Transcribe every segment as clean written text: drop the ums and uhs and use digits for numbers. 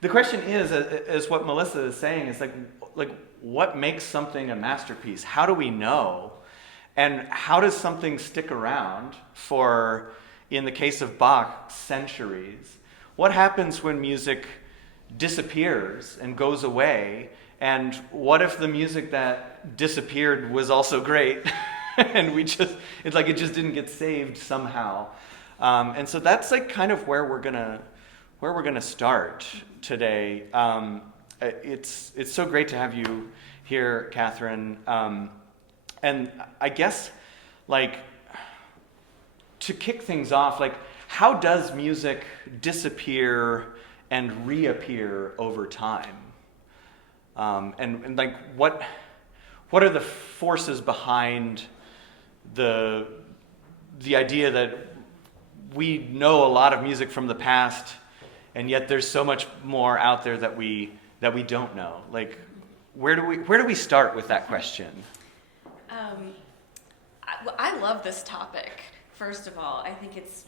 The question is what Melissa is saying, is like what makes something a masterpiece? How do we know? And how does something stick around for, in the case of Bach, centuries? What happens when music disappears and goes away? And what if the music that disappeared was also great? And it just didn't get saved somehow. And so that's like kind of where we're gonna start today. It's so great to have you here, Catherine. And I guess, like, to kick things off, like, how does music disappear and reappear over time? And like, what are the forces behind the idea that we know a lot of music from the past, and yet there's so much more out there that we don't know? Like, where do we start with that question? I love this topic. First of all, I think it's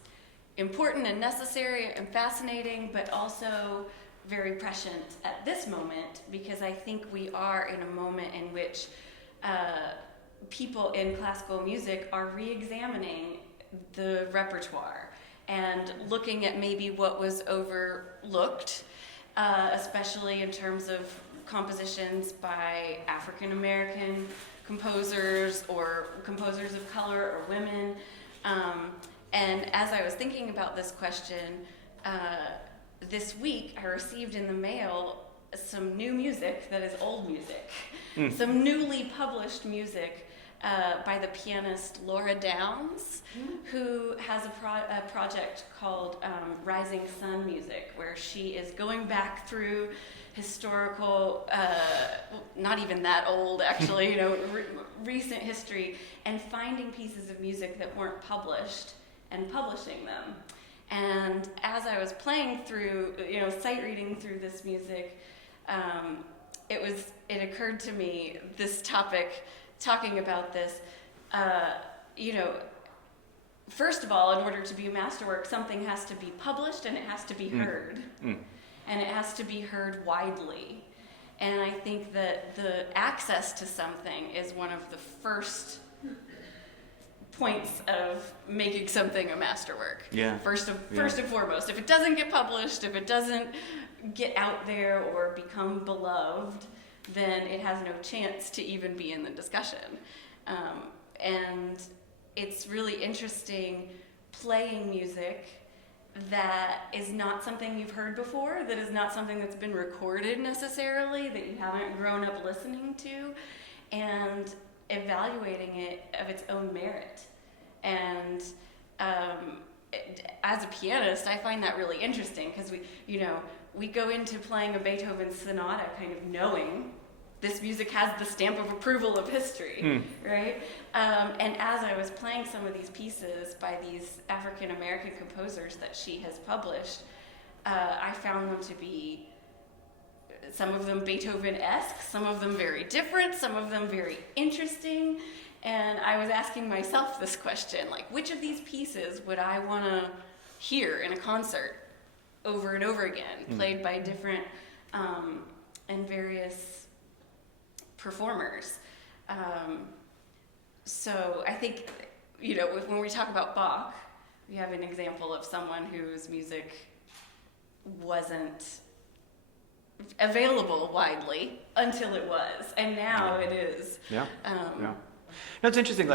important and necessary and fascinating, but also very prescient at this moment, because I think we are in a moment in which people in classical music are re-examining the repertoire and looking at maybe what was overlooked, especially in terms of compositions by African American composers or composers of color or women. And as I was thinking about this question, this week I received in the mail some new music that is old music, some newly published music by the pianist Laura Downs, who has a project called Rising Sun Music, where she is going back through historical, not even that old actually, recent history, and finding pieces of music that weren't published and publishing them. And as I was playing through, sight reading through this music, it occurred to me, this topic, talking about this, first of all, in order to be a masterwork, something has to be published and it has to be heard. And it has to be heard widely. And I think that the access to something is one of the first points of making something a masterwork. Yeah. First and foremost. If it doesn't get published, if it doesn't get out there or become beloved, then it has no chance to even be in the discussion. And it's really interesting playing music that is not something you've heard before, that is not something that's been recorded necessarily, that you haven't grown up listening to, and evaluating it of its own merit. And as a pianist, I find that really interesting, because we go into playing a Beethoven sonata kind of knowing this music has the stamp of approval of history, right? And as I was playing some of these pieces by these African American composers that she has published, I found them to be, some of them Beethoven-esque, some of them very different, some of them very interesting. And I was asking myself this question, like, which of these pieces would I want to hear in a concert over and over again, played by different and various performers? So I think, when we talk about Bach, we have an example of someone whose music wasn't available widely until it was, and now it is. Yeah. No, it's interesting.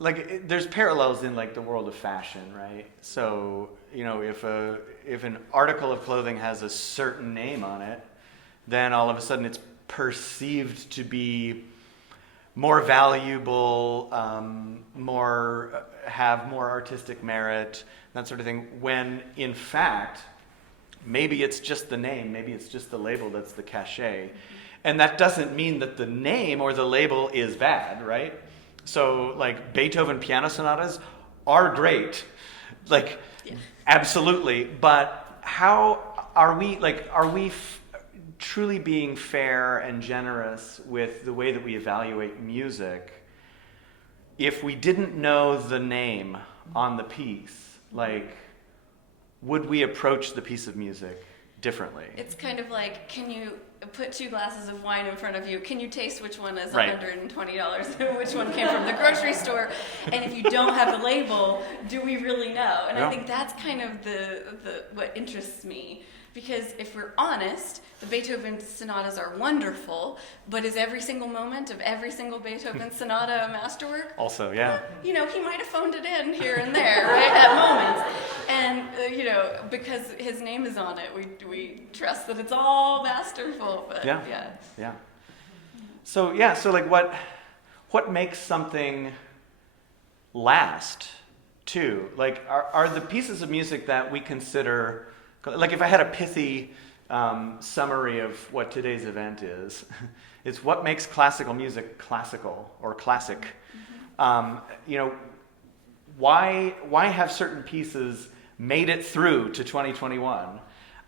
There's parallels in the world of fashion, right? So if an article of clothing has a certain name on it, then all of a sudden it's perceived to be more valuable, have more artistic merit, that sort of thing, when in fact maybe it's just the name, maybe it's just the label that's the cachet. And that doesn't mean that the name or the label is bad, right? So Beethoven piano sonatas are great, absolutely, but how are we truly being fair and generous with the way that we evaluate music if we didn't know the name on the piece? Would we approach the piece of music differently. It's kind of like, can you put 2 glasses of wine in front of you? Can you taste which one is Right. $120 and which one came from the grocery store? And if you don't have the label, do we really know? And Yeah. I think that's kind of the what interests me. Because if we're honest, the Beethoven sonatas are wonderful, but is every single moment of every single Beethoven sonata a masterwork? Also, yeah. You know, he might have phoned it in here and there, right, at moments. And, you know, because his name is on it, we trust that it's all masterful. But Yeah. yeah. So like what makes something last too? Like are the pieces of music that we consider, like if I had a pithy summary of what today's event is, it's what makes classical music classical or classic. You know, why have certain pieces made it through to 2021?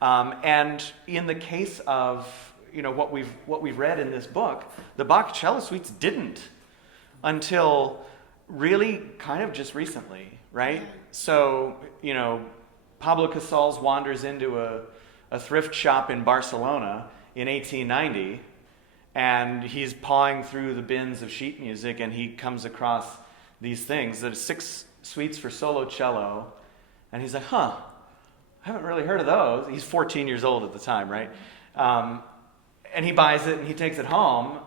And in the case of, you know, what we've read in this book, the Bach Cello Suites didn't until really kind of just recently, right? So, you know, Pablo Casals wanders into a thrift shop in Barcelona in 1890, and he's pawing through the bins of sheet music, and he comes across these things. There's 6 suites for solo cello, and he's like, I haven't really heard of those. He's 14 years old at the time, right? And he buys it, and he takes it home,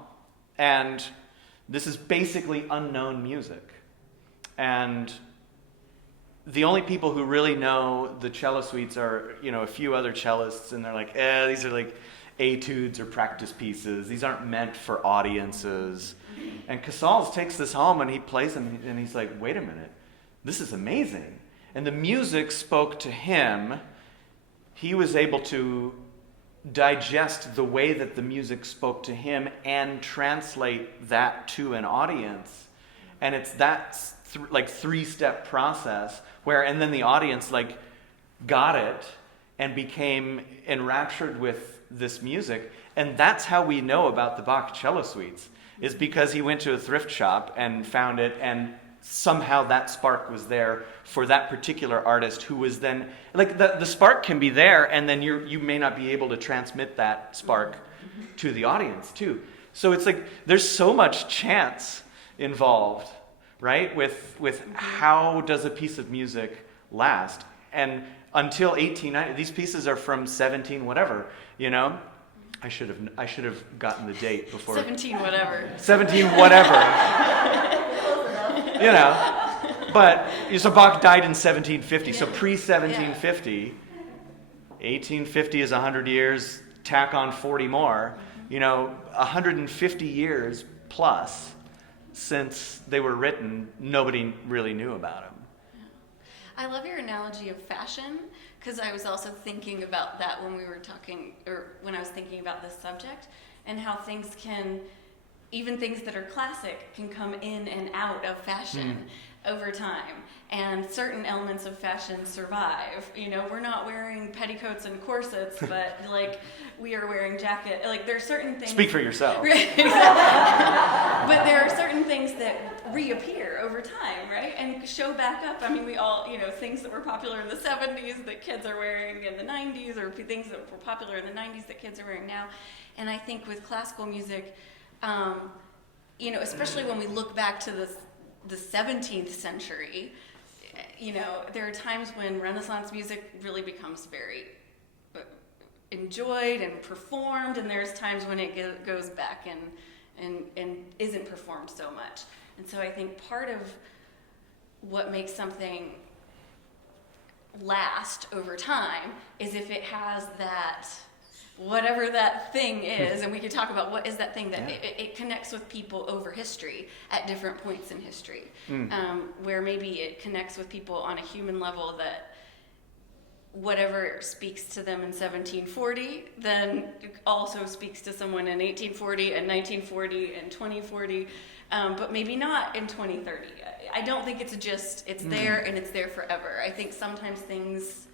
and this is basically unknown music. And the only people who really know the cello suites are, you know, a few other cellists, and they're like, these are like etudes or practice pieces. These aren't meant for audiences. And Casals takes this home, and he plays them, and he's like, wait a minute, this is amazing. And the music spoke to him. He was able to digest the way that the music spoke to him and translate that to an audience. And it's that like 3-step process where, and then the audience like got it and became enraptured with this music. And that's how we know about the Bach Cello Suites, is because he went to a thrift shop and found it, and somehow that spark was there for that particular artist, who was then, like the spark can be there, and then you may not be able to transmit that spark to the audience too. So it's like there's so much chance involved, right? With how does a piece of music last? And until 1890, these pieces are from 17 whatever, you know? I should have gotten the date before. 17 whatever. 17 whatever. You know. But so Bach died in 1750. So pre-1750, 1850 is 100 years, tack on 40 more, you know, 150 years plus since they were written, nobody really knew about them. I love your analogy of fashion, because I was also thinking about that when we were talking, or when I was thinking about this subject, and how things can, even things that are classic, can come in and out of fashion over time. And certain elements of fashion survive. You know, we're not wearing petticoats and corsets, but like we are wearing jacket. Like there are certain things. Speak for yourself. Right, exactly. But there are certain things that reappear over time, right? And show back up. I mean, we all, you know, things that were popular in the 70s that kids are wearing in the 90s, or things that were popular in the 90s that kids are wearing now. And I think with classical music, you know, especially when we look back to the 17th century, you know, there are times when Renaissance music really becomes very enjoyed and performed, and there's times when it goes back and isn't performed so much. And so I think part of what makes something last over time is if it has that, whatever that thing is, and we could talk about what is that thing that it connects with people over history at different points in history, where maybe it connects with people on a human level, that whatever speaks to them in 1740 then also speaks to someone in 1840 and 1940 and 2040, but maybe not in 2030. I don't think it's just, it's there and it's there forever. I think sometimes things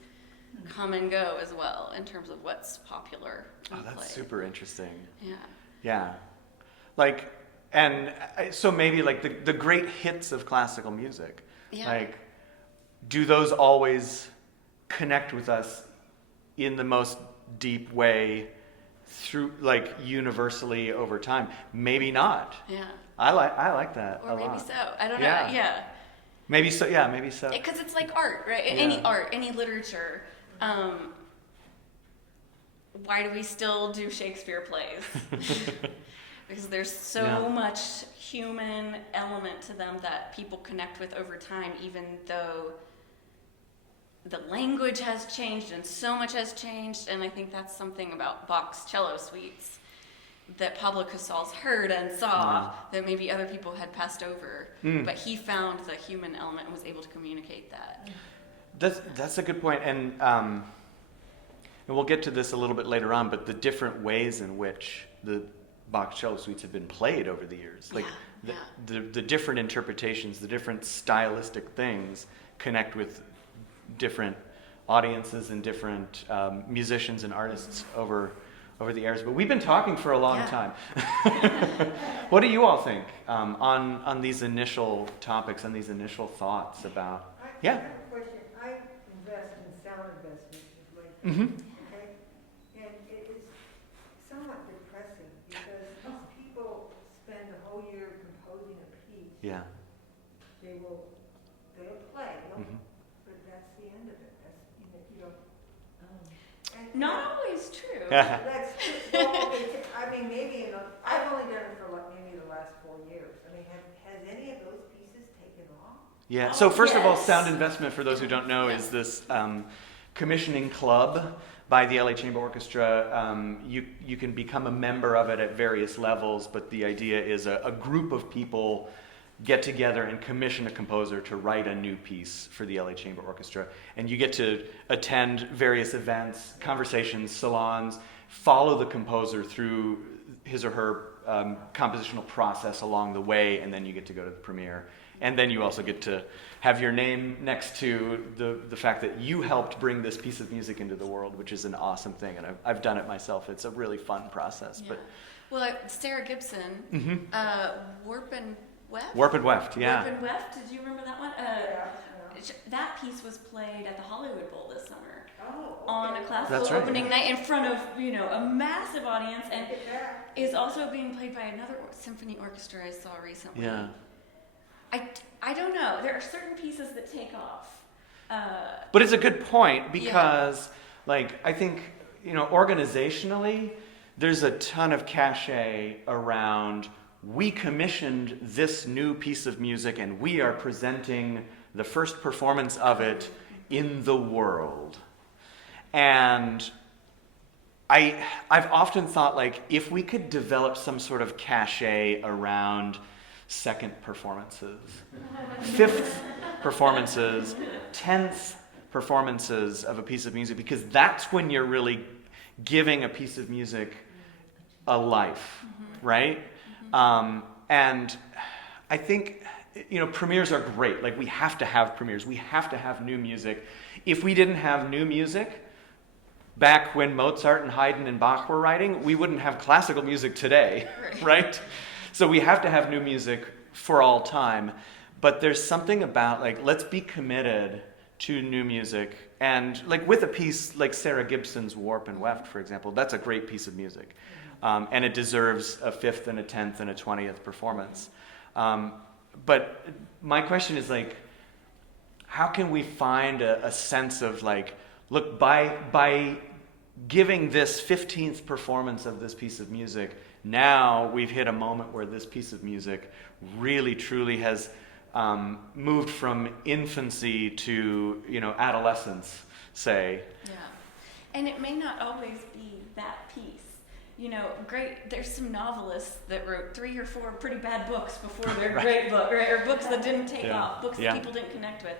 come and go as well in terms of what's popular. Oh, that's super interesting. Yeah. Yeah. Like, and so maybe like the great hits of classical music, like, do those always connect with us in the most deep way through, like, universally over time. Maybe not. Yeah. I like that Or a maybe lot. so. I don't know. Yeah. Yeah. Maybe so. Yeah, maybe so. Because it's like art, right? Yeah. Any art, any literature. Why do we still do Shakespeare plays? Because there's so much human element to them that people connect with over time, even though the language has changed and so much has changed. And I think that's something about Bach's cello suites that Pablo Casals heard and saw that maybe other people had passed over. But he found the human element and was able to communicate that. That's a good point. And we'll get to this a little bit later on, but the different ways in which the Bach cello suites have been played over the years. Like the different interpretations, the different stylistic things connect with different audiences and different musicians and artists over the years. But we've been talking for a long time. What do you all think on these initial topics, on these initial thoughts about? I have a question. I invest in sound investments, okay? And it is somewhat depressing because people spend a whole year composing a piece. Yeah. They'll play, but that's the end of it. That's, you know. Not always true. That's well, I mean, maybe I've only done it for maybe the last 4 years. I mean, has any of those pieces taken off? Yeah. So first of all, Yes. Sound Investment, for those who don't know, is this commissioning club by the LA Chamber Orchestra. You can become a member of it at various levels, but the idea is a group of people get together and commission a composer to write a new piece for the LA Chamber Orchestra. And you get to attend various events, conversations, salons, follow the composer through his or her compositional process along the way, and then you get to go to the premiere. And then you also get to have your name next to the fact that you helped bring this piece of music into the world, which is an awesome thing. And I've done it myself. It's a really fun process. Yeah. But Well, Sarah Gibson, Warp and Weft? Warp and Weft, yeah. Warp and Weft, did you remember that one? That piece was played at the Hollywood Bowl this summer. Oh, okay. On a classical That's right, opening yeah. night in front of, a massive audience, and is also being played by another symphony orchestra I saw recently. Yeah. I don't know. There are certain pieces that take off. But it's a good point because, I think, organizationally, there's a ton of cachet around, we commissioned this new piece of music and we are presenting the first performance of it in the world. And I've often thought, if we could develop some sort of cachet around second performances, fifth performances, 10th performances of a piece of music, because that's when you're really giving a piece of music a life, right? And I think, premieres are great. We have to have premieres. We have to have new music. If we didn't have new music, back when Mozart and Haydn and Bach were writing, we wouldn't have classical music today, right? So we have to have new music for all time. But there's something about, let's be committed to new music. And, with a piece like Sarah Gibson's Warp and Weft, for example, that's a great piece of music. And it deserves a 5th and a 10th and a 20th performance. But my question is, how can we find a sense of, look, by giving this 15th performance of this piece of music, now we've hit a moment where this piece of music really, truly has moved from infancy to, adolescence, say. Yeah. And it may not always be that piece. There's some novelists that wrote 3 or 4 pretty bad books before their great book, right? Or books that didn't take off, books that people didn't connect with.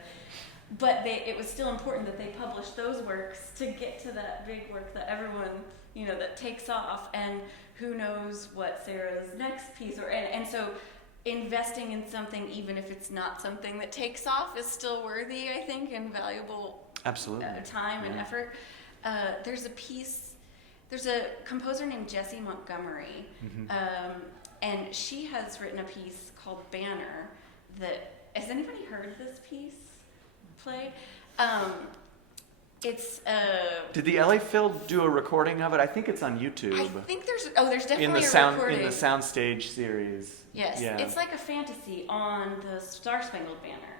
But it was still important that they published those works to get to that big work that everyone, that takes off. And who knows what Sarah's next piece, and so investing in something, even if it's not something that takes off, is still worthy, I think, and valuable. Absolutely. Time and effort. There's a composer named Jessie Montgomery, and she has written a piece called Banner has anybody heard this piece played? It's Did the LA Phil do a recording of it? I think it's on I YouTube. think there's definitely In the a recording. in the soundstage series. Yes, Yeah. it's like a fantasy on the Star Spangled Banner,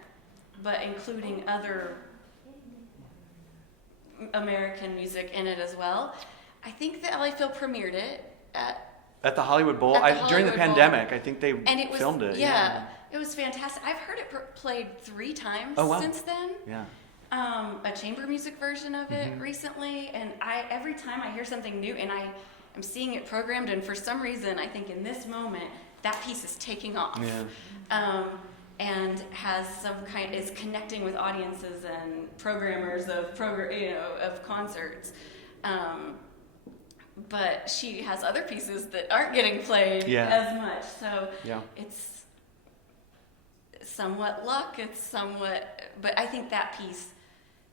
but including other American music in it as well. I think the LA Phil premiered it At the Hollywood Bowl. At the During the Hollywood Bowl. pandemic, I think they and it was filmed it. Yeah, it was fantastic. I've heard it played 3 times Oh, wow. since then. Yeah. A chamber music version of it recently, and every time I hear something new and I'm seeing it programmed, and for some reason I think in this moment that piece is taking off. Yeah. And has is connecting with audiences and programmers of concerts. But she has other pieces that aren't getting played as much, so it's somewhat luck. But I think that piece,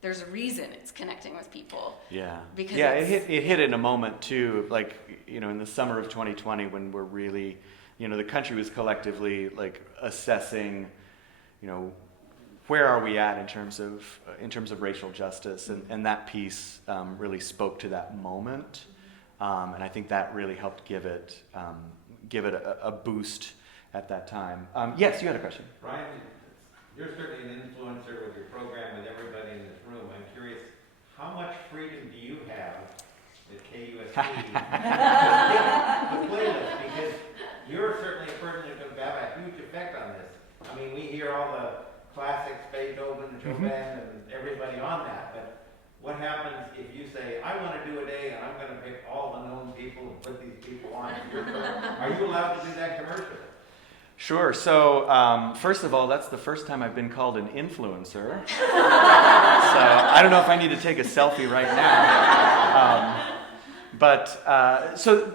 there's a reason it's connecting with people. Yeah. Because it hit in a moment too, like, in the summer of 2020 when we're really, the country was collectively like assessing, where are we at in terms of racial justice, and that piece really spoke to that moment, and I think that really helped give it a boost at that time. Yes, you had a question. Brian, you're certainly an influencer with your program, with everybody in this room. I'm curious, how much freedom do you have at KUSC to play this? Because you're certainly a person who's going to have a huge effect on this. I mean, we hear all the classics, Beethoven, Chopin, and everybody on that, but what happens if you say, I want to do a day and I'm going to pick all the known people and put these people on your program? Are you allowed to do that commercially? Sure. So, first of all, that's the first time I've been called an influencer. So I don't know if I need to take a selfie right now. So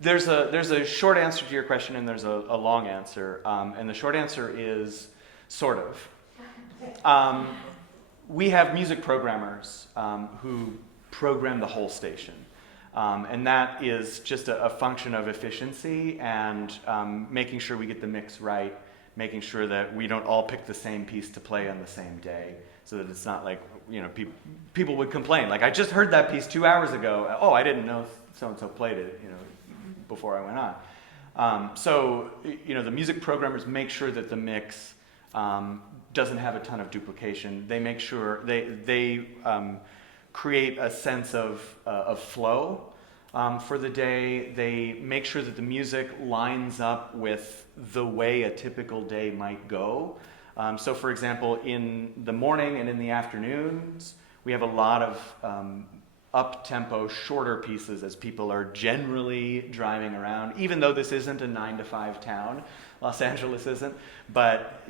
there's a short answer to your question and there's a long answer. And the short answer is sort of. We have music programmers who program the whole station. And that is just a function of efficiency and making sure we get the mix right, making sure that we don't all pick the same piece to play on the same day, so that it's not like, people would complain. Like, I just heard that piece 2 hours ago. Oh, I didn't know so-and-so played it, before I went on. So, the music programmers make sure that the mix doesn't have a ton of duplication. They make sure they create a sense of flow for the day. They make sure that the music lines up with the way a typical day might go. So, for example, in the morning and in the afternoons, we have a lot of up-tempo, shorter pieces as people are generally driving around, even though this isn't a 9-to-5 town. Los Angeles isn't. But,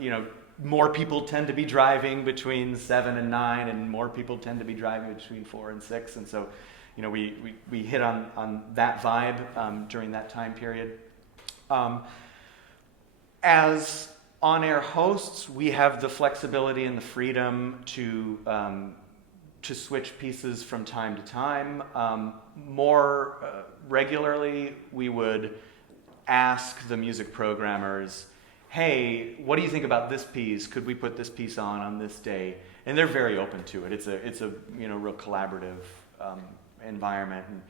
more people tend to be driving between 7 and 9, and more people tend to be driving between 4 and 6. And so, we hit on that vibe during that time period. As on-air hosts, we have the flexibility and the freedom to switch pieces from time to time. More regularly, we would ask the music programmers, hey, what do you think about this piece? Could we put this piece on this day? And they're very open to it. It's a real collaborative environment. And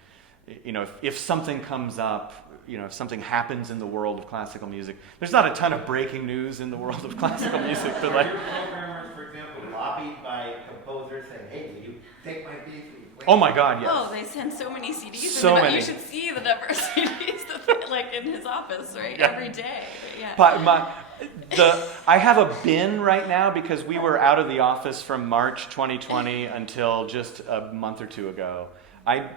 if something comes up, if something happens in the world of classical music, there's not a ton of breaking news in the world of classical music, but like, Your programmers, for example, lobbied by composers saying, hey, will you take my piece? oh my God, yes. Oh, they send so many CDs. So many. You should see the number of CDs that in his office, right? Yeah. Every day. Yeah. I have a bin right now because we were out of the office from March 2020 until just a month or two ago. I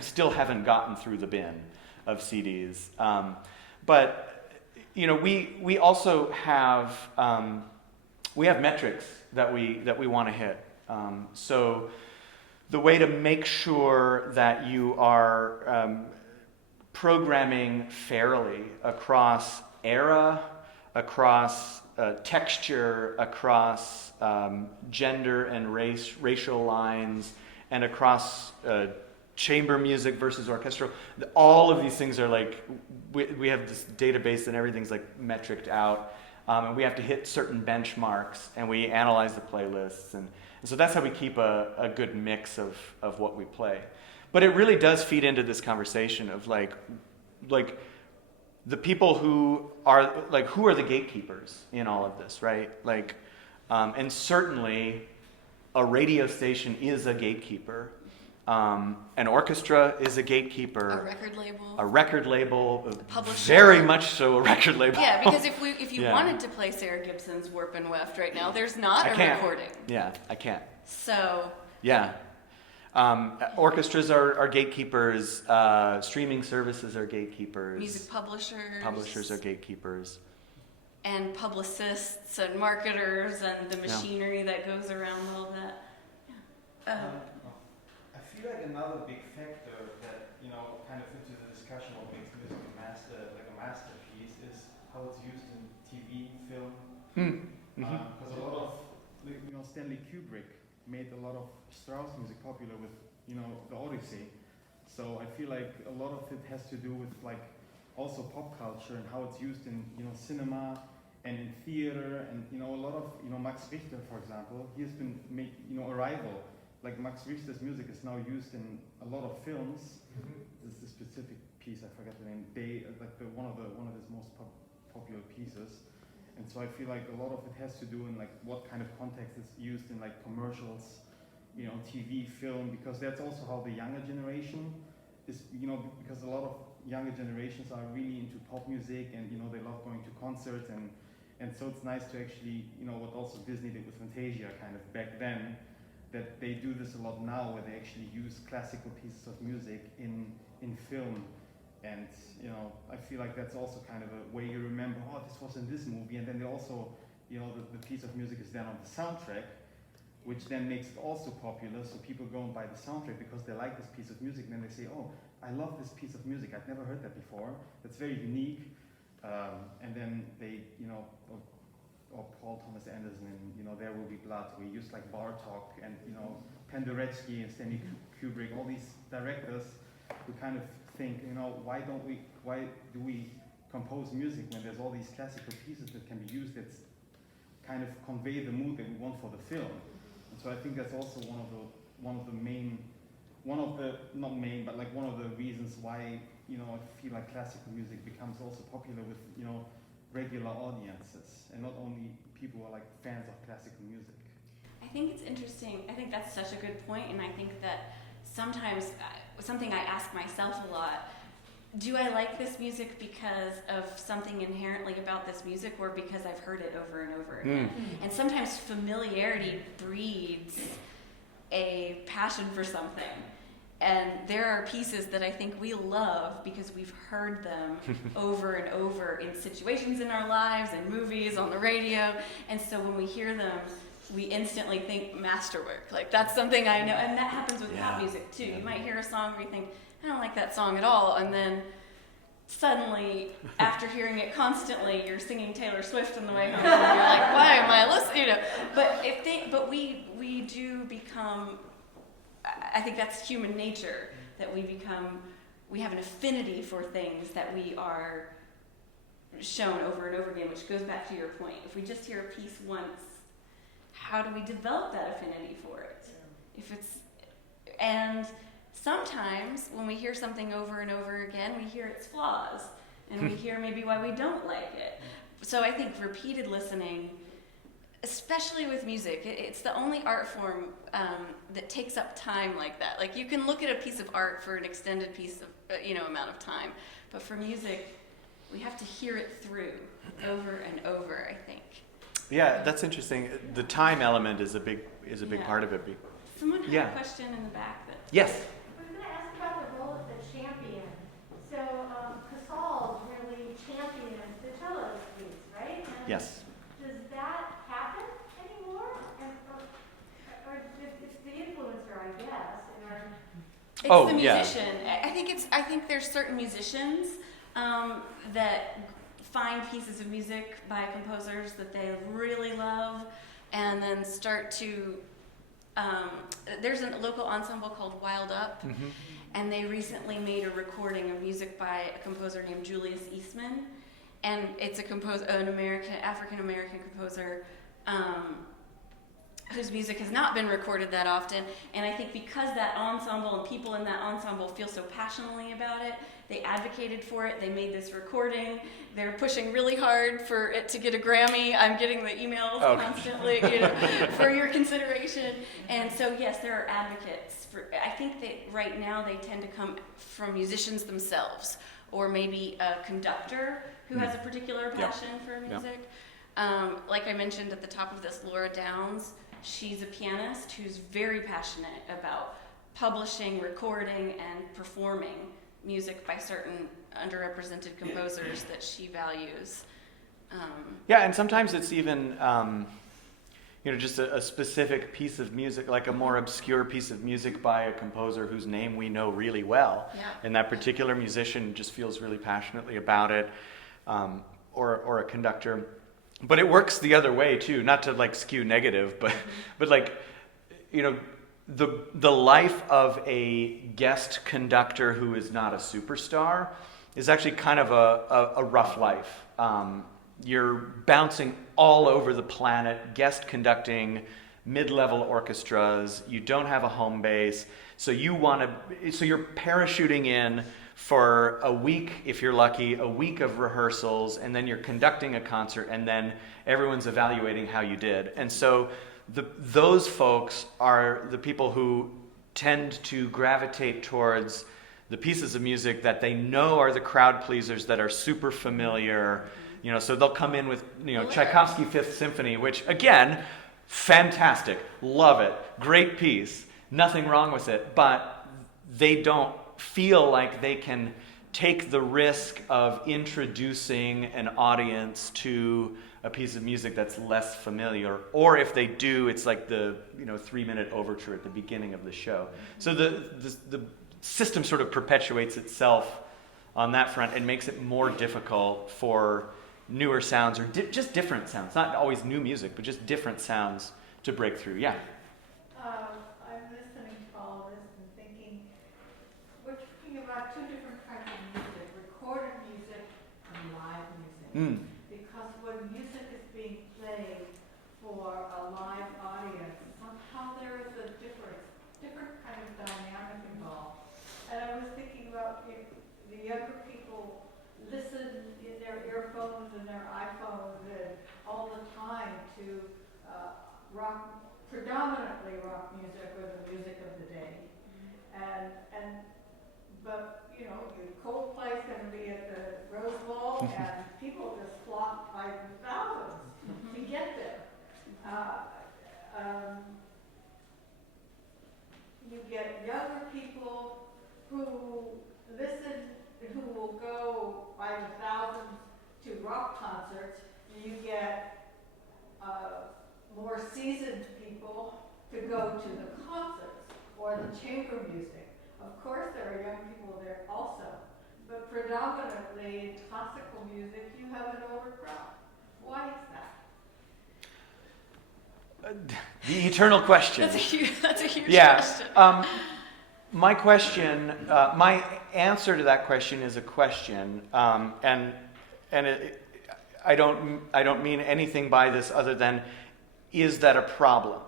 still haven't gotten through the bin of CDs. But we also have metrics that we want to hit. So the way to make sure that you are programming fairly across era, across texture, across gender and racial lines, and across chamber music versus orchestral. All of these things are like, we have this database and everything's like metriced out. and we have to hit certain benchmarks, and we analyze the playlists, and so that's how we keep a good mix of what we play. But it really does feed into this conversation of like the people who are the gatekeepers in all of this, right? Like, and certainly a radio station is a gatekeeper. An orchestra is a gatekeeper. A record label. A publisher. Very much so a record label. Yeah, because if you wanted to play Sarah Gibson's Warp and Weft right now, there's not a recording. Yeah, I can't. So. Yeah. Orchestras are gatekeepers. Streaming services are gatekeepers. Music publishers. Publishers are gatekeepers. And publicists and marketers and the machinery that goes around all that. Yeah. I feel like another big factor that, kind of into the discussion what makes music a masterpiece is how it's used in TV, film. Because a lot of, Stanley Kubrick made a lot of Strauss music popular with, the Odyssey. So I feel like a lot of it has to do with also pop culture and how it's used in, cinema and in theater and, a lot of, Max Richter, for example, he has been made, Arrival. Like Max Richter's music is now used in a lot of films. There's this specific piece, I forget the name. One of his most popular pieces. And so I feel like a lot of it has to do in what kind of context it's used in commercials, TV, film, because that's also how the younger generation is, because a lot of younger generations are really into pop music and they love going to concerts and so it's nice to actually, what also Disney did with Fantasia kind of back then, that they do this a lot now where they actually use classical pieces of music in film. And, I feel like that's also kind of a way you remember, oh, this was in this movie. And then they also, the piece of music is then on the soundtrack, which then makes it also popular. So people go and buy the soundtrack because they like this piece of music. And then they say, oh, I love this piece of music. I've never heard that before. That's very unique. And then they, or Paul Thomas Anderson in, There Will Be Blood, we used Bartók and, Penderecki and Stanley Kubrick, all these directors who kind of think, why do we compose music when there's all these classical pieces that can be used that kind of convey the mood that we want for the film. And so I think that's also one of the reasons why, I feel like classical music becomes also popular with, regular audiences and not only people who are fans of classical music. I think it's interesting. I think that's such a good point, and I think that sometimes something I ask myself a lot, do I like this music because of something inherently about this music or because I've heard it over and over again? And sometimes familiarity breeds a passion for something. And there are pieces that I think we love because we've heard them over and over in situations in our lives, in movies, on the radio. And so when we hear them, we instantly think masterwork. That's something I know. And that happens with pop music too. You might hear a song where you think, I don't like that song at all. And then suddenly, after hearing it constantly, you're singing Taylor Swift on the way home. And you're like, why am I listening? But we do become, I think that's human nature, that we have an affinity for things that we are shown over and over again, which goes back to your point. If we just hear a piece once, how do we develop that affinity for it? And sometimes when we hear something over and over again, we hear its flaws, and we hear maybe why we don't like it. So I think repeated listening, especially with music, it's the only art form that takes up time like that. You can look at a piece of art for an extended piece of amount of time, but for music, we have to hear it through over and over, I think. Yeah, that's interesting. The time element is a big part of it. Someone had a question in the back. Yes. I was going to ask about the role of the champion. So Casals really championed the cello suites, right? And Yes. does that happen anymore? Or it's the influencer, I guess. It's the musician. Yeah. I think there's certain musicians that find pieces of music by composers that they really love, and then start to. There's a local ensemble called Wild Up, and they recently made a recording of music by a composer named Julius Eastman, and it's an African American composer whose music has not been recorded that often. And I think because that ensemble and people in that ensemble feel so passionately about it, they advocated for it. They made this recording. They're pushing really hard for it to get a Grammy. I'm getting the emails constantly, for your consideration. And so, yes, there are advocates. I think that right now they tend to come from musicians themselves, or maybe a conductor who has a particular passion for music. Like I mentioned at the top of this, Laura Downs, she's a pianist who's very passionate about publishing, recording, and performing music by certain underrepresented composers that she values. And sometimes it's even, just a specific piece of music, like a more obscure piece of music by a composer whose name we know really well. Yeah. And that particular musician just feels really passionately about it, or a conductor. But it works the other way too, not to like skew negative, but like, the life of a guest conductor who is not a superstar is actually kind of a rough life. You're bouncing all over the planet, guest conducting mid-level orchestras. You don't have a home base, so you're parachuting in for a week, if you're lucky, a week of rehearsals, and then you're conducting a concert, and then everyone's evaluating how you did. And so those folks are the people who tend to gravitate towards the pieces of music that they know are the crowd pleasers, that are super familiar. So they'll come in with, Tchaikovsky Fifth Symphony, which, again, fantastic, love it, great piece, nothing wrong with it, but they don't feel like they can take the risk of introducing an audience to a piece of music that's less familiar, or if they do, it's like the 3-minute overture at the beginning of the show. So the system sort of perpetuates itself on that front and makes it more difficult for newer sounds, or just different sounds, not always new music, but just different sounds to break through. Yeah. I'm listening to all of this and thinking, we're talking about two different kinds of music, recorded music and live music. Because when music is being played for a live audience, somehow there is a different kind of dynamic involved. And I was thinking about if the younger people listen in their earphones and their iPhones and all the time to predominantly rock music, or the music of the day. But Coldplay's going to be at the Rose Bowl, and people just flock by the thousands to get there. You get younger people who will go by the thousands to rock concerts. You get more seasoned people to go to the concerts or the chamber music. Of course, there are young people there also, but predominantly in classical music, you have an overcrowd. Why is that? The eternal question. That's a huge question. My answer to that question is a question, and I don't mean anything by this other than, is that a problem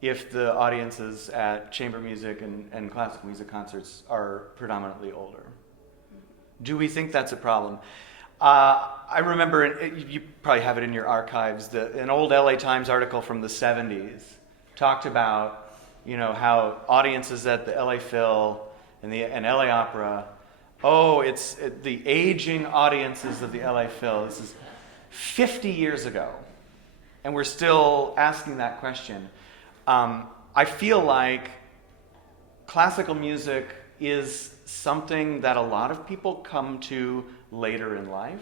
if the audiences at chamber music and classical music concerts are predominantly older? Do we think that's a problem? I remember, you probably have it in your archives, an old LA Times article from the 70s talked about, how audiences at the LA Phil and LA Opera, it's the aging audiences of the LA Phil. This is 50 years ago, and we're still asking that question. I feel like classical music is something that a lot of people come to later in life.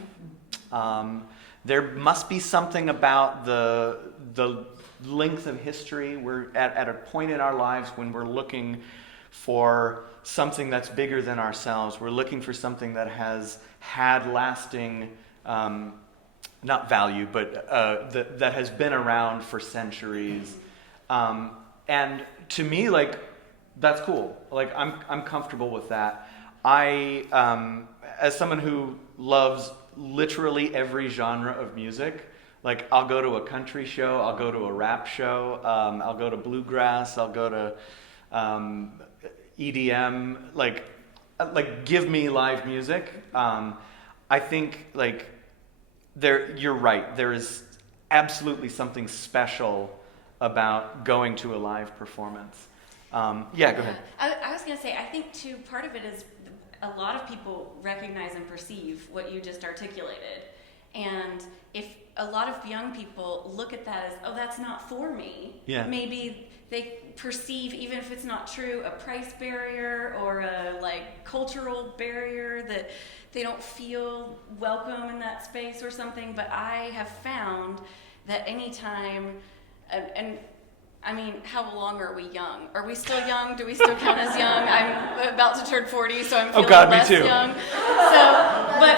There must be something about the length of history. We're at a point in our lives when we're looking for something that's bigger than ourselves. We're looking for something that has had lasting, not value, but that has been around for centuries. And to me, that's cool. I'm comfortable with that. I, as someone who loves literally every genre of music. Like, I'll go to a country show, I'll go to a rap show, I'll go to bluegrass, I'll go to EDM. Like give me live music. I think like you're right. There is absolutely something special about going to a live performance. Yeah, go ahead. I was going to say, I think too, part of it is a lot of people recognize and perceive what you just articulated. And if a lot of young people look at that as, oh, that's not for me, yeah. Maybe they perceive, even if it's not true, a price barrier or a like cultural barrier, that they don't feel welcome in that space or something. But I have found that anytime, and I mean, how long are we young? Are we still young? Do we still count as young? I'm about to turn 40, so I'm feeling less me too. young. So, but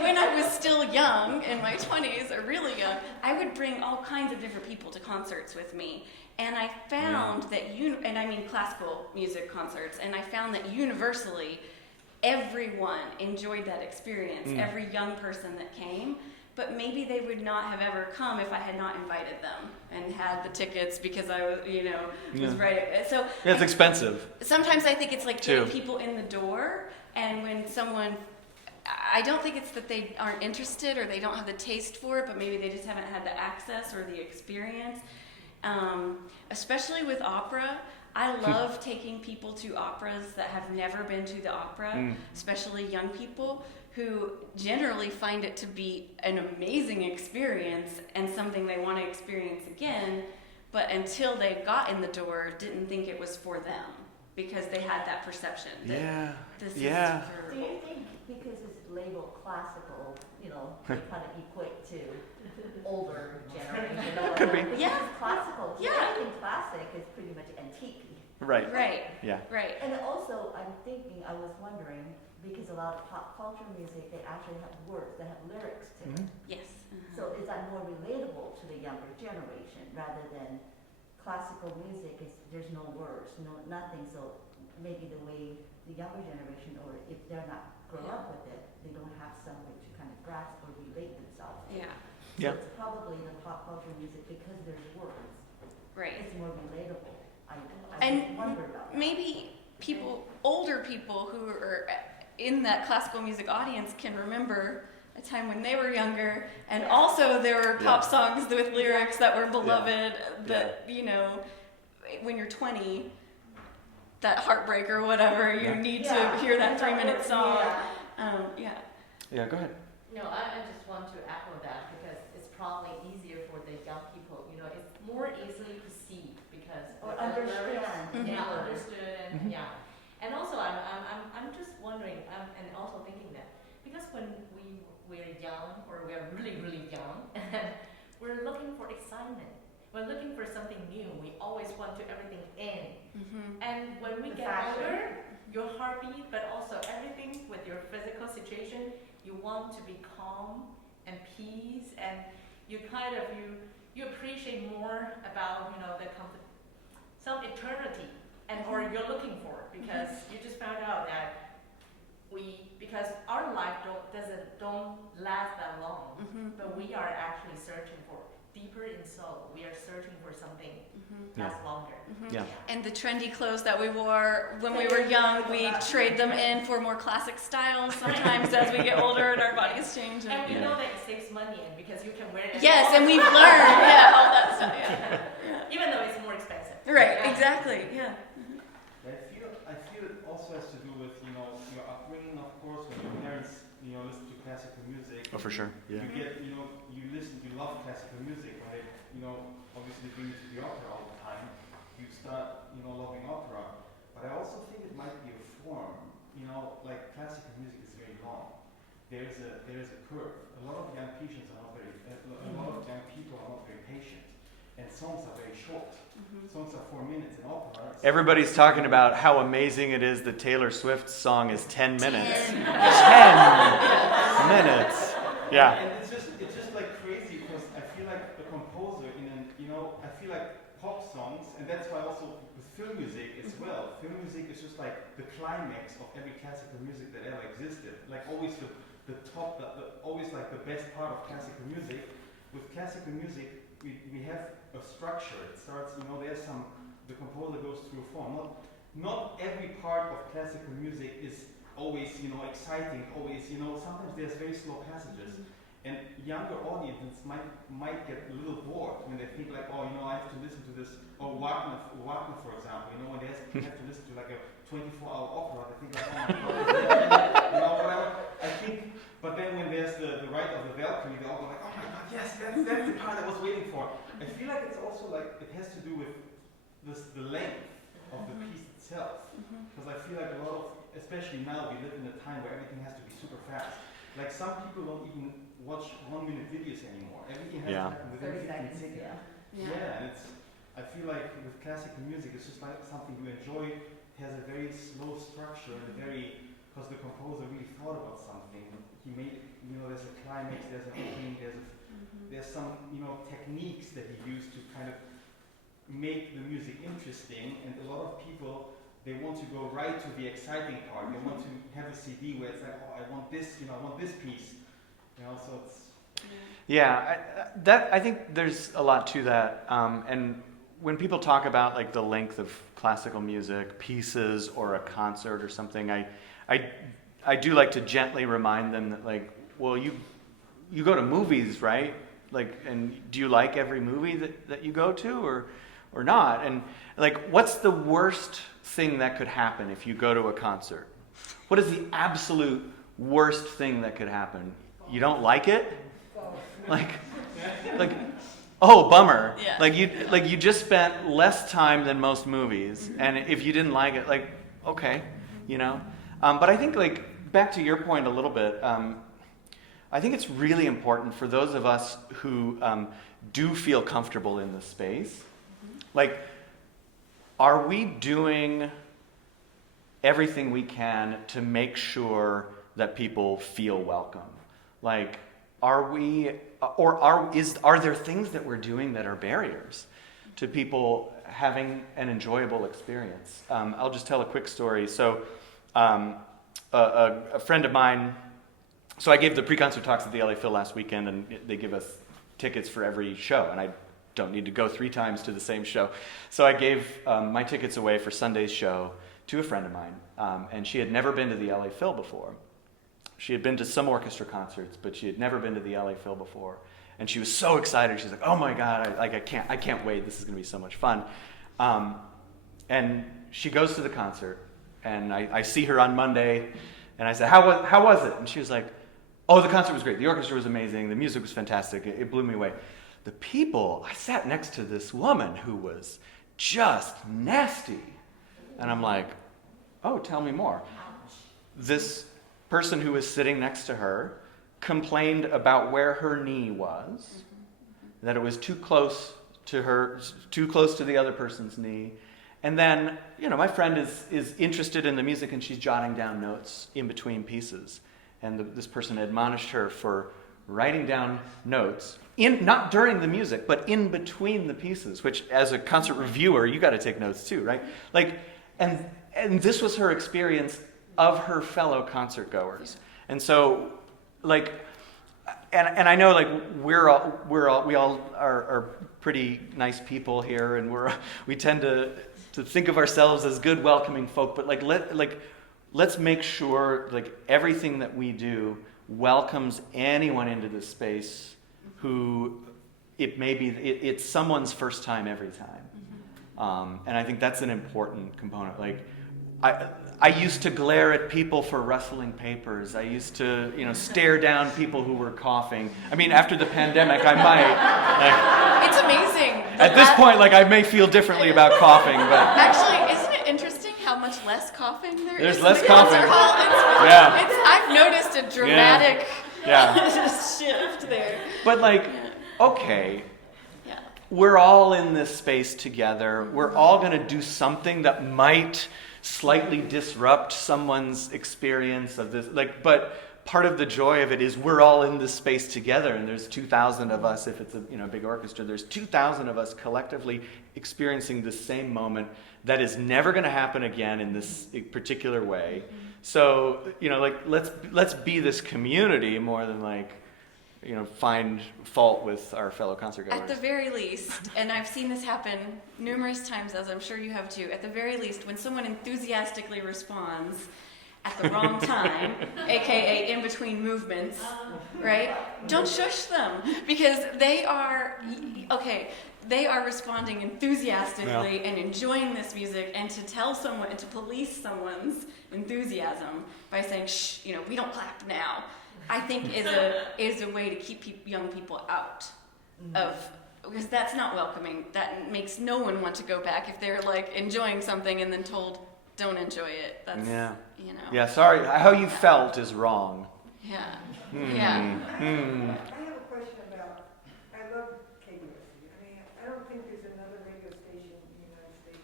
when I was still young, in my 20s, or really young, I would bring all kinds of different people to concerts with me. And I found that, and I mean classical music concerts, and I found that universally, everyone enjoyed that experience, every young person that came. But maybe they would not have ever come if I had not invited them and had the tickets because I was, was right. So yeah, it's expensive. Sometimes I think it's like getting people in the door, and when someone, I don't think it's that they aren't interested or they don't have the taste for it, but maybe they just haven't had the access or the experience. Especially with opera, I love taking people to operas that have never been to the opera, especially young people, who generally find it to be an amazing experience and something they want to experience again, but until they got in the door, didn't think it was for them because they had that perception. That this is for... Do you think because it's labeled classical, they kind of equate to older generation? Could be. Yeah, classical. So Yeah. anything classic is pretty much antique. Right. Yeah. Right. And also, I was wondering, because a lot of pop culture music, they actually have words, they have lyrics to it. Yes. So is that more relatable to the younger generation rather than classical music? There's no words, nothing. So maybe the way the younger generation, or if they're not grown up with it, they don't have some way to kind of grasp or relate themselves. Yeah. So it's probably the pop culture music, because there's words, Right. it's more relatable. I And wonder about that. maybe older people who are in that classical music audience can remember a time when they were younger, and also there were pop songs with lyrics that were beloved that, when you're 20, that heartbreak or whatever, you need to hear that 3-minute song. Yeah, go ahead. No, I just want to echo that because it's probably easier for the young people. It's more easily perceived because Or the lyrics, understand. understood, and And also, I'm just wondering, and also thinking that because when we're young or we're really really young, we're looking for excitement. We're looking for something new. We always want to everything in. And when we get older, your heartbeat, but also everything with your physical situation, you want to be calm and peace, and you kind of you appreciate more about some eternity, and or you're looking for it because you just found out that because our life don't last that long, but we are actually searching for deeper in soul. We are searching for something that's longer. Yeah. And the trendy clothes that we wore when we were young, we trade them in for more classic styles sometimes as we get older and our bodies change. And we know that it saves money, and because you can wear it. Yes, and we've learned, all that stuff. Even though it's more expensive. Right, exactly, I feel it also has to do with your upbringing, of course. When your parents listen to classical music. Oh, for sure. Yeah. You get you love classical music. When they obviously bring you to the opera all the time, you start loving opera. But I also think it might be a form. Like classical music is very long. There is a curve. A lot of young patients are not very. A lot of young people are not very patient, and songs are very short. Songs are 4 minutes in opera. Everybody's talking about how amazing it is that Taylor Swift's song is 10 minutes. 10 minutes. Yeah. And it's just like crazy because I feel like the composer I feel like pop songs, and that's why also with film music as well. Film music is just like the climax of every classical music that ever existed. Like always the always like the best part of classical music. With classical music, we have a structure. It starts, the composer goes through a form. Not every part of classical music is always, exciting, always, sometimes there's very slow passages. And younger audiences might get a little bored when they think like, I have to listen to this, or Wagner, for example, when they have to listen to like a 24-hour opera, they think like, oh my God, whatever. I think, but then when there's the Rite of the Valkyrie, they all go like, oh my God, yes, that's the part I was waiting for. I feel like it's also like, it has to do with the length of the piece itself. Because I feel like a lot of, especially now, we live in a time where everything has to be super fast. Like some people don't even watch 1-minute videos anymore. Everything has to happen within 15 seconds. And I feel like with classical music, it's just like something you enjoy. It has a very slow structure and because the composer really thought about something. He made, there's a climax, there's an opening, there's some, techniques that he used to kind of make the music interesting. And a lot of people, they want to go right to the exciting part. They want to have a CD where it's like, I want this, I want this piece. So it's... Yeah, I think there's a lot to that. And when people talk about like the length of classical music, pieces, or a concert or something, I do like to gently remind them that like, well, you go to movies, right? Like, and do you like every movie that you go to or not? And like, what's the worst thing that could happen if you go to a concert? What is the absolute worst thing that could happen? You don't like it? Like, oh, bummer. Yeah. Like you just spent less time than most movies, and if you didn't like it, like, okay, But I think like back to your point a little bit. I think it's really important for those of us who do feel comfortable in the space. Like, are we doing everything we can to make sure that people feel welcome? Like, are there things that we're doing that are barriers to people having an enjoyable experience? I'll just tell a quick story. So, a friend of mine. So I gave the pre-concert talks at the LA Phil last weekend, and they give us tickets for every show, and I don't need to go 3 times to the same show. So I gave my tickets away for Sunday's show to a friend of mine, and she had never been to the LA Phil before. She had been to some orchestra concerts, but she had never been to the LA Phil before. And she was so excited. She's like, "Oh my God, I can't wait. This is going to be so much fun." And she goes to the concert, and I see her on Monday, and I said, "How was it?" And she was like, "Oh, the concert was great. The orchestra was amazing. The music was fantastic. It blew me away. The people, I sat next to this woman who was just nasty." And I'm like, "Oh, tell me more." This person who was sitting next to her complained about where her knee was, that it was too close to the other person's knee. And then, my friend is interested in the music, and she's jotting down notes in between pieces. And this person admonished her for writing down notes, not during the music, but in between the pieces, which as a concert reviewer, you got to take notes too, right? Like, and this was her experience of her fellow concert goers. And so, like, and I know, like, we all are pretty nice people here, and we tend to think of ourselves as good, welcoming folk. But let's make sure like everything that we do welcomes anyone into this space who it's someone's first time every time. And I think that's an important component. Like, I used to glare at people for rustling papers. I used to, stare down people who were coughing. I mean, after the pandemic, I might. It's amazing. At this point, like, I may feel differently about coughing, but actually, isn't it interesting how much less coughing there is? There's in less the coughing. concert hall? I've noticed a dramatic shift there. But like, okay. Yeah. We're all in this space together. We're all going to do something that might slightly disrupt someone's experience of this. Like, but part of the joy of it is we're all in this space together, and there's 2,000 of us. If it's a big orchestra, there's 2,000 of us collectively experiencing the same moment that is never going to happen again in this particular way. So let's be this community more than find fault with our fellow concert goers. At the very least, and I've seen this happen numerous times, as I'm sure you have too, at the very least, when someone enthusiastically responds at the wrong time, aka in between movements, right? Don't shush them, because they are responding enthusiastically and enjoying this music, and to tell someone and to police someone's enthusiasm by saying, shh, we don't clap now, I think is a way to keep young people out of, because that's not welcoming. That makes no one want to go back if they're enjoying something and then told don't enjoy it. That's Yeah, sorry. How you felt is wrong. Yeah. I have a question about, I love KUSC. I mean, I don't think there's another radio station in the United States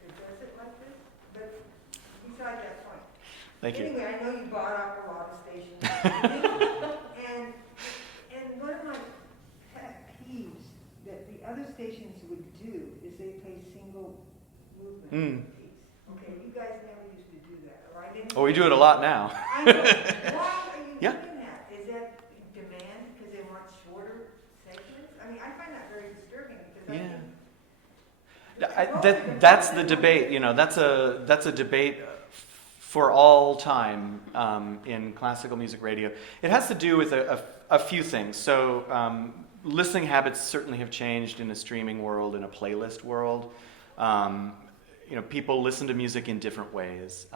that does it like this, but beside that point. Thank you. Anyway, I know you bought up a lot of stations. and one of my pet peeves that the other stations would do is they play single movement piece. Okay, you guys never used to do that, or I didn't. Oh, we do it a lot now. I know. Why are you Yeah. doing that? Is that demand because they want shorter segments? I mean, I find that very disturbing because I think That's the debate. That's a debate for all time in classical music radio. It has to do with a few things. So listening habits certainly have changed in a streaming world, in a playlist world. People listen to music in different ways.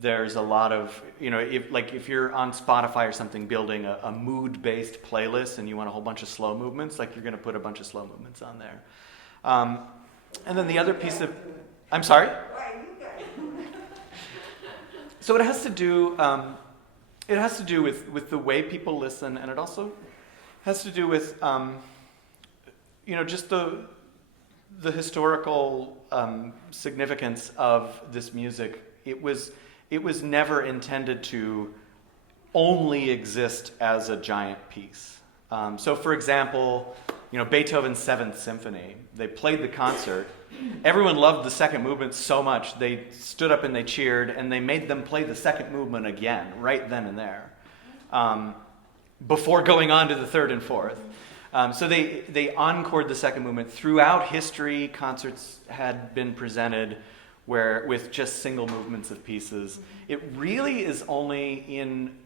There's a lot of, if you're on Spotify or something building a mood-based playlist and you want a whole bunch of slow movements, you're going to put a bunch of slow movements on there. And then the other piece of, I'm sorry? why are you guys doing that? So it has to do with the way people listen, and it also has to do with, just the historical significance of this music. It was never intended to only exist as a giant piece. So, for example, Beethoven's Seventh Symphony. They played the concert. Everyone loved the second movement so much they stood up and they cheered, and they made them play the second movement again right then and there, before going on to the third and fourth. So they encored the second movement. Throughout history, concerts had been presented with just single movements of pieces. It really is only in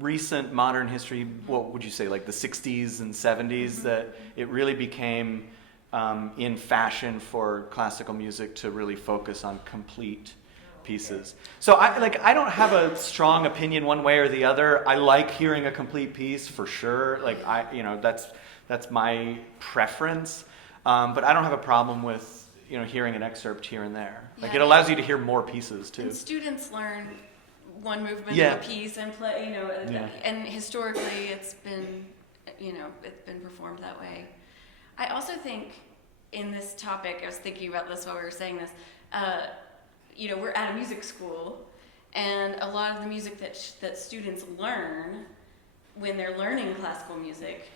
recent modern history, what would you say, like the 60s and 70s, that it really became in fashion for classical music to really focus on complete pieces. So I don't have a strong opinion one way or the other. I like hearing a complete piece for sure. That's my preference. But I don't have a problem with hearing an excerpt here and there. Yeah. It allows you to hear more pieces too. And students learn one movement Yeah. of a piece and play, Yeah. and historically it's been performed that way. I also think in this topic, I was thinking about this while we were saying this, we're at a music school, and a lot of the music that students learn when they're learning classical music,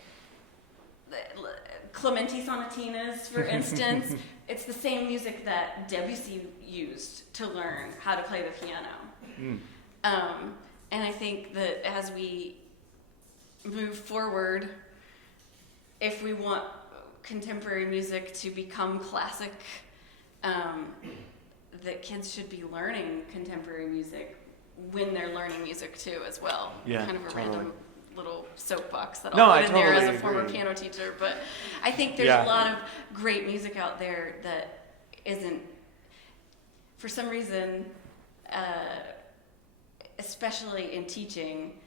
Clementi sonatinas, for instance, it's the same music that Debussy used to learn how to play the piano. And I think that as we move forward, if we want contemporary music to become classic, that kids should be learning contemporary music when they're learning music too as well. Yeah, kind of a totally. random little soapbox that No, I'll I put in there as totally a former agree. piano teacher, but I think there's Yeah. a lot of great music out there that isn't, for some reason, especially in teaching,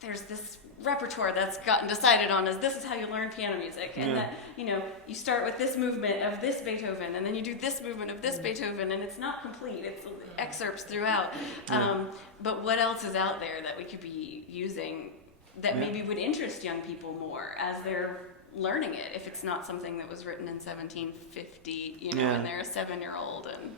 there's this repertoire that's gotten decided on as this is how you learn piano music, and that you start with this movement of this Beethoven, and then you do this movement of this Beethoven, and it's not complete, it's excerpts throughout. But what else is out there that we could be using that maybe would interest young people more as they're learning it, if it's not something that was written in 1750, when they're a 7-year-old, and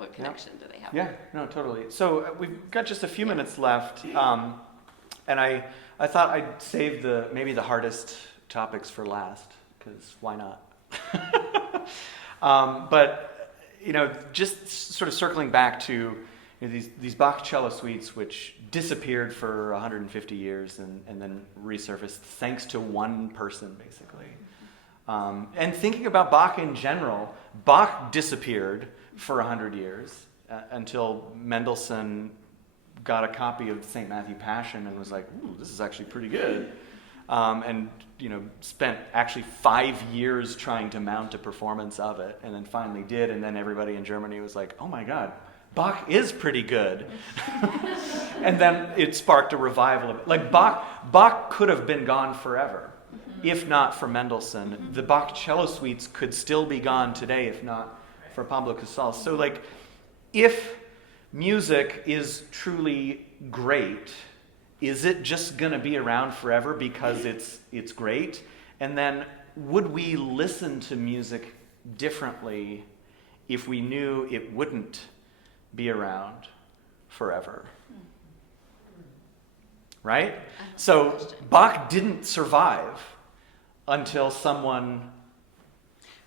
What connection do they have? Yeah, no, totally. So we've got just a few minutes left, and I thought I'd save maybe the hardest topics for last, because why not? But just sort of circling back to these Bach cello suites, which disappeared for 150 years and then resurfaced thanks to one person, basically. And thinking about Bach in general, Bach disappeared for 100 years until Mendelssohn got a copy of the St. Matthew Passion and was like, ooh, this is actually pretty good. And spent actually 5 years trying to mount a performance of it, and then finally did, and then everybody in Germany was like, oh my God, Bach is pretty good. And then it sparked a revival of it. Like Bach could have been gone forever, if not for Mendelssohn. The Bach cello suites could still be gone today, if not for Pablo Casals. So like, if music is truly great, is it just going to be around forever because it's great? And then would we listen to music differently if we knew it wouldn't be around forever? Right? So Bach didn't survive until someone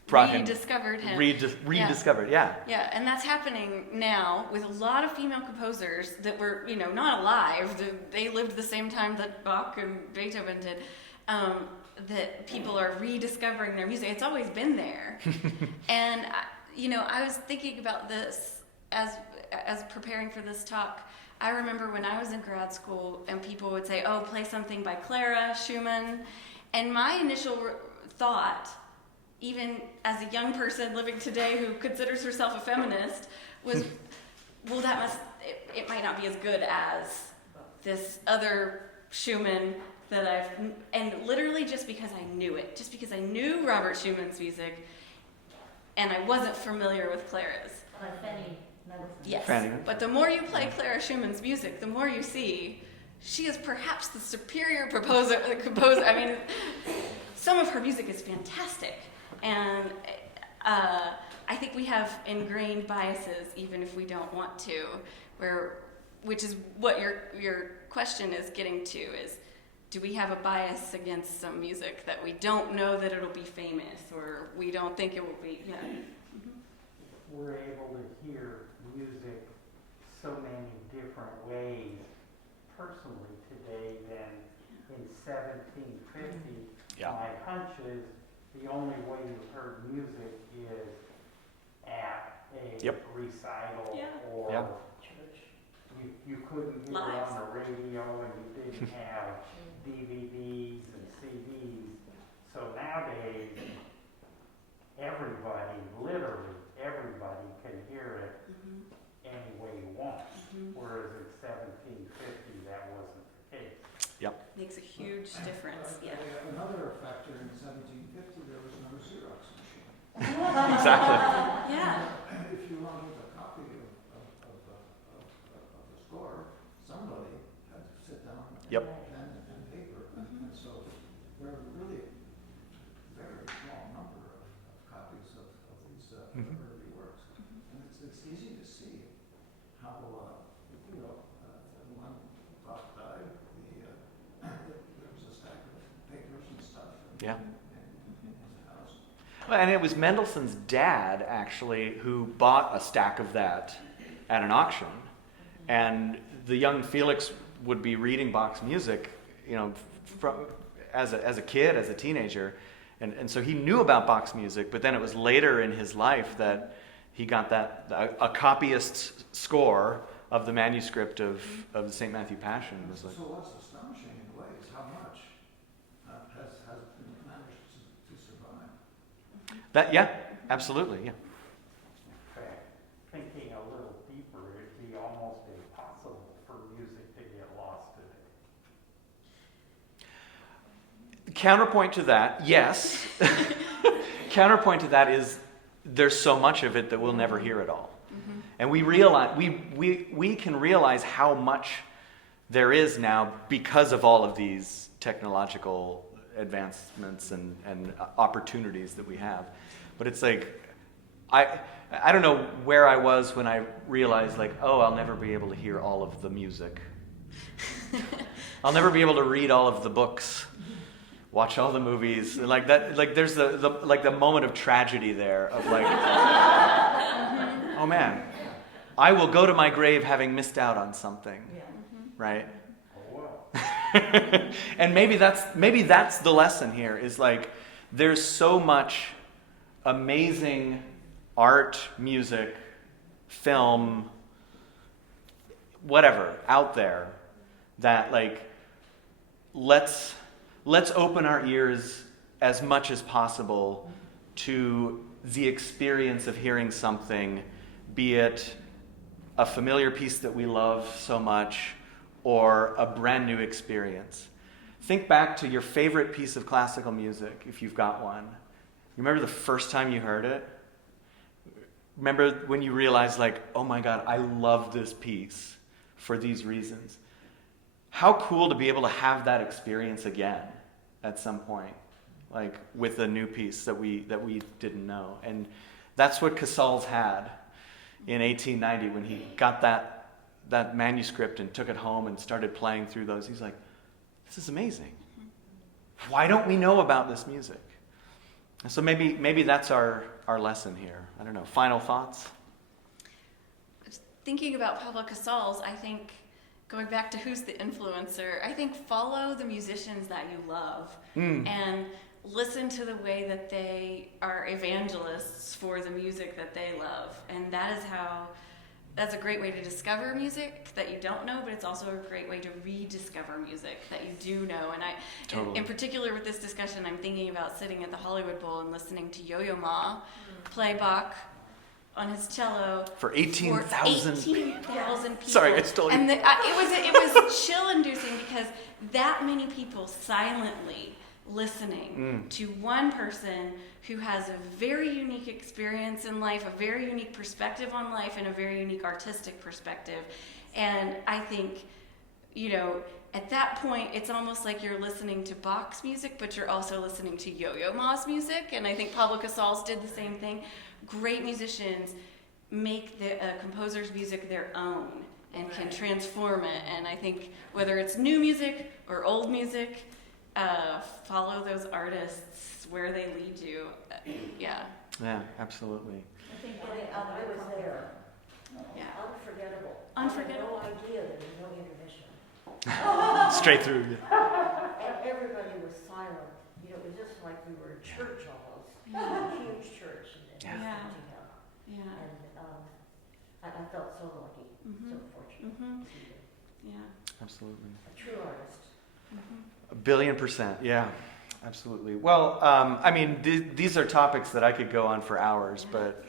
brought him. Rediscovered him. Rediscovered, yeah. Yeah, and that's happening now with a lot of female composers that were, not alive. They lived the same time that Bach and Beethoven did. That people are rediscovering their music. It's always been there. And, I was thinking about this as preparing for this talk. I remember when I was in grad school and people would say, oh, play something by Clara Schumann. And my initial thought, even as a young person living today who considers herself a feminist, was, well, it might not be as good as this other Schumann and literally just because I knew it, just because I knew Robert Schumann's music, and I wasn't familiar with Clara's. Yes, but the more you play Clara Schumann's music, the more you see she is perhaps the superior composer. I mean, some of her music is fantastic. And I think we have ingrained biases, even if we don't want to, which is what your question is getting to, is do we have a bias against some music that we don't know that it'll be famous, or we don't think it will be? Yeah. We're able to hear music so many different ways personally today than in 1750. Yeah. My hunch is the only way you heard music is at a recital or you couldn't hear it on the radio, and you didn't have DVDs and CDs. So nowadays, literally everybody can hear it any way you want. Whereas in 1750, that wasn't the case. Yep. Makes a huge difference. Yeah. Another factor in 1750, there was no Xerox machine. Exactly. Yeah. If you wanted a copy of the score, somebody had to sit down and pen and paper. And so there are really very small number of copies of these early works. And it's easy to see how, when Bach died, there was a stack of papers and stuff in the house. Well, and it was Mendelssohn's dad, actually, who bought a stack of that at an auction. And the young Felix would be reading Bach's music, as a kid, as a teenager. And so he knew about Bach's music, but then it was later in his life that he got a copyist's score of the manuscript of the St. Matthew Passion. It was like, So what's astonishing in a way is how much has been managed to survive. that, yeah, absolutely, yeah. In fact, thinking a little deeper, it'd be almost impossible for music to get lost today. Counterpoint to that, yes. Counterpoint to that is there's so much of it that we'll never hear it all. And we realize we can realize how much there is now because of all of these technological advancements and opportunities that we have. But it's like, I don't know where I was when I realized, like, oh, I'll never be able to hear all of the music. I'll never be able to read all of the books, watch all the movies. Like that, like there's the moment of tragedy there of like, oh man, I will go to my grave having missed out on something, right? And maybe that's the lesson here, is like there's so much amazing art, music, film, whatever out there that like let's open our ears as much as possible to the experience of hearing something, be it a familiar piece that we love so much or a brand new experience. Think back to your favorite piece of classical music, if you've got one. You remember the first time you heard it? Remember when you realized, like, oh my God, I love this piece for these reasons. How cool to be able to have that experience again at some point, like with a new piece that we didn't know. And that's what Casals had in 1890 when he got that manuscript and took it home and started playing through those. He's like, this is amazing. Why don't we know about this music? And so maybe that's our lesson here. I don't know. Final thoughts? Thinking about Pablo Casals, I think, going back to who's the influencer, I think follow the musicians that you love and listen to the way that they are evangelists for the music that they love. And that's a great way to discover music that you don't know, but it's also a great way to rediscover music that you do know. And Totally. in particular with this discussion, I'm thinking about sitting at the Hollywood Bowl and listening to Yo-Yo Ma play Bach on his cello For 18,000 people. Sorry, I stole you. And it was chill-inducing because that many people silently listening to one person who has a very unique experience in life, a very unique perspective on life, and a very unique artistic perspective. And I think, at that point, it's almost like you're listening to Bach's music, but you're also listening to Yo-Yo Ma's music. And I think Pablo Casals did the same thing. Great musicians make the composer's music their own and can transform it. And I think whether it's new music or old music, follow those artists where they lead you. Yeah, absolutely. I think I was there. Yeah. Unforgettable. Unforgettable. I had no idea there was no intermission. Straight through. And everybody was silent. It was just like we were in church almost. A huge church. And Yeah. And I felt so lucky, so fortunate. Yeah. Absolutely. A true artist. 1,000,000,000%. Yeah, absolutely. Well, these are topics that I could go on for hours, but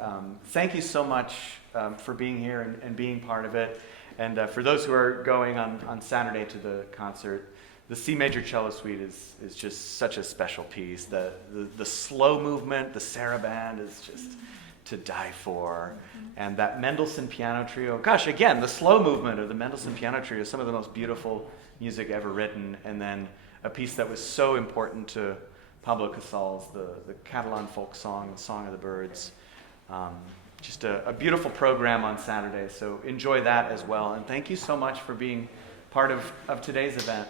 thank you so much for being here and being part of it. And for those who are going on Saturday to the concert, the C major cello suite is just such a special piece. The slow movement, the saraband is just to die for. And that Mendelssohn piano trio, gosh, again, the slow movement of the Mendelssohn piano trio is some of the most beautiful music ever written. And then a piece that was so important to Pablo Casals, the Catalan folk song, the Song of the Birds. Just a beautiful program on Saturday, so enjoy that as well. And thank you so much for being part of today's event.